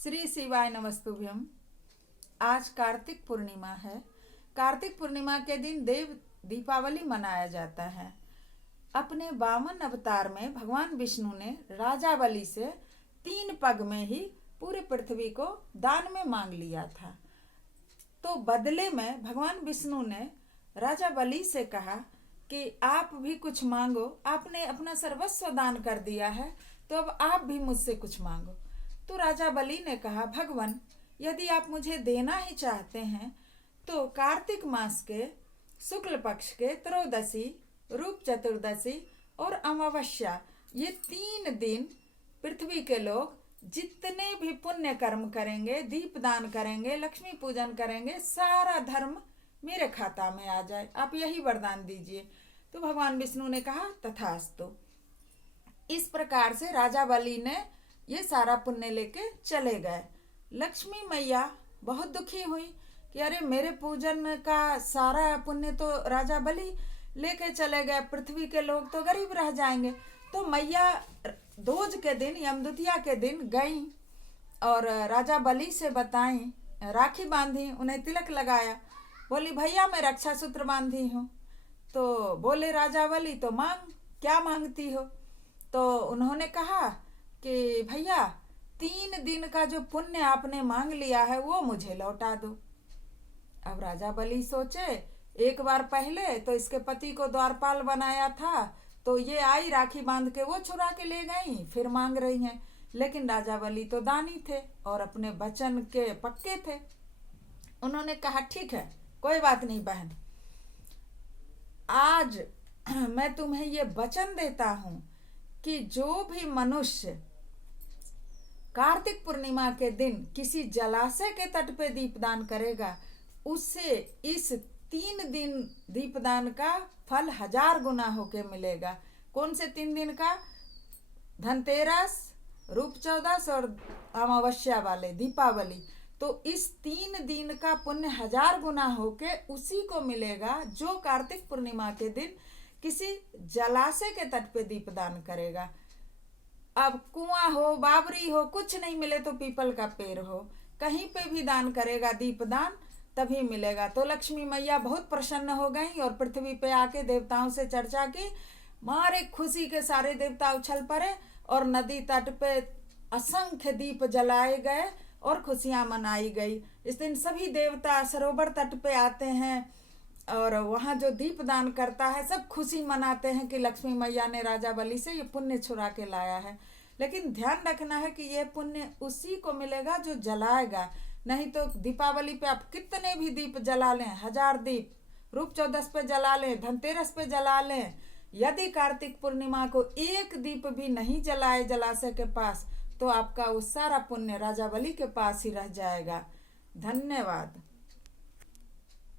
श्री शिवाय नमस्तुभ्यम। आज कार्तिक पूर्णिमा है। कार्तिक पूर्णिमा के दिन देव दीपावली मनाया जाता है। अपने वामन अवतार में भगवान विष्णु ने राजा बलि से 3 पग में ही पूरे पृथ्वी को दान में मांग लिया था। तो बदले में भगवान विष्णु ने राजा बलि से कहा कि आप भी कुछ मांगो, आपने अपना सर्वस्व दान कर दिया है, तो अब आप भी मुझसे कुछ मांगो। तो राजा बलि ने कहा, भगवान, यदि आप मुझे देना ही चाहते हैं तो कार्तिक मास के शुक्ल पक्ष के त्रयोदशी, रूप चतुर्दशी और अमावस्या, ये 3 दिन पृथ्वी के लोग जितने भी पुण्य कर्म करेंगे, दीपदान करेंगे, लक्ष्मी पूजन करेंगे, सारा धर्म मेरे खाता में आ जाए, आप यही वरदान दीजिए। तो भगवान विष्णु ने कहा, तथास्तु। इस प्रकार से राजा बलि ने ये सारा पुण्य लेके चले गए। लक्ष्मी मैया बहुत दुखी हुई कि अरे, मेरे पूजन का सारा पुण्य तो राजा बलि लेके चले गए, पृथ्वी के लोग तो गरीब रह जाएंगे। तो मैया दोज के दिन, यमदुतिया के दिन गई और राजा बलि से बताई, राखी बांधी, उन्हें तिलक लगाया। बोली, भैया मैं रक्षा सूत्र बांधी हूँ। तो बोले राजा बलि, तो मांग, क्या मांगती हो? तो उन्होंने कहा कि भैया 3 दिन का जो पुण्य आपने मांग लिया है वो मुझे लौटा दो। अब राजा बलि सोचे, एक बार पहले तो इसके पति को द्वारपाल बनाया था, तो ये आई राखी बांध के वो चुरा के ले गई, फिर मांग रही हैं। लेकिन राजा बलि तो दानी थे और अपने वचन के पक्के थे। उन्होंने कहा, ठीक है, कोई बात नहीं बहन, आज मैं तुम्हें ये वचन देता हूं कि जो भी मनुष्य कार्तिक पूर्णिमा के दिन किसी जलाशय के तट पे दीपदान करेगा, उससे इस 3 दिन दीपदान का फल 1000 गुना होके मिलेगा। कौन से 3 दिन का? धनतेरस, रूप चौदस और अमावस्या वाले दीपावली। तो इस 3 दिन का पुण्य 1000 गुना होके उसी को मिलेगा जो कार्तिक पूर्णिमा के दिन किसी जलाशय के तट पे दीपदान करेगा। अब कुआं हो, बाबरी हो, कुछ नहीं मिले तो पीपल का पेड़ हो, कहीं पे भी दान करेगा दीपदान, तभी मिलेगा। तो लक्ष्मी मैया बहुत प्रसन्न हो गई और पृथ्वी पे आके देवताओं से चर्चा की। मारे खुशी के सारे देवता उछल पड़े और नदी तट पे असंख्य दीप जलाए गए और खुशियां मनाई गई। इस दिन सभी देवता सरोवर तट पे आते हैं और वहाँ जो दीपदान करता है सब खुशी मनाते हैं कि लक्ष्मी मैया ने राजा बलि से ये पुण्य छुड़ा के लाया है। लेकिन ध्यान रखना है कि ये पुण्य उसी को मिलेगा जो जलाएगा। नहीं तो दीपावली पे आप कितने भी दीप जला लें, 1000 दीप, रूप चौदस पे जला लें, धनतेरस पे जला लें, यदि कार्तिक पूर्णिमा को एक दीप भी नहीं जलाए जलाशय के पास, तो आपका वो सारा पुण्य राजा बलि के पास ही रह जाएगा। धन्यवाद।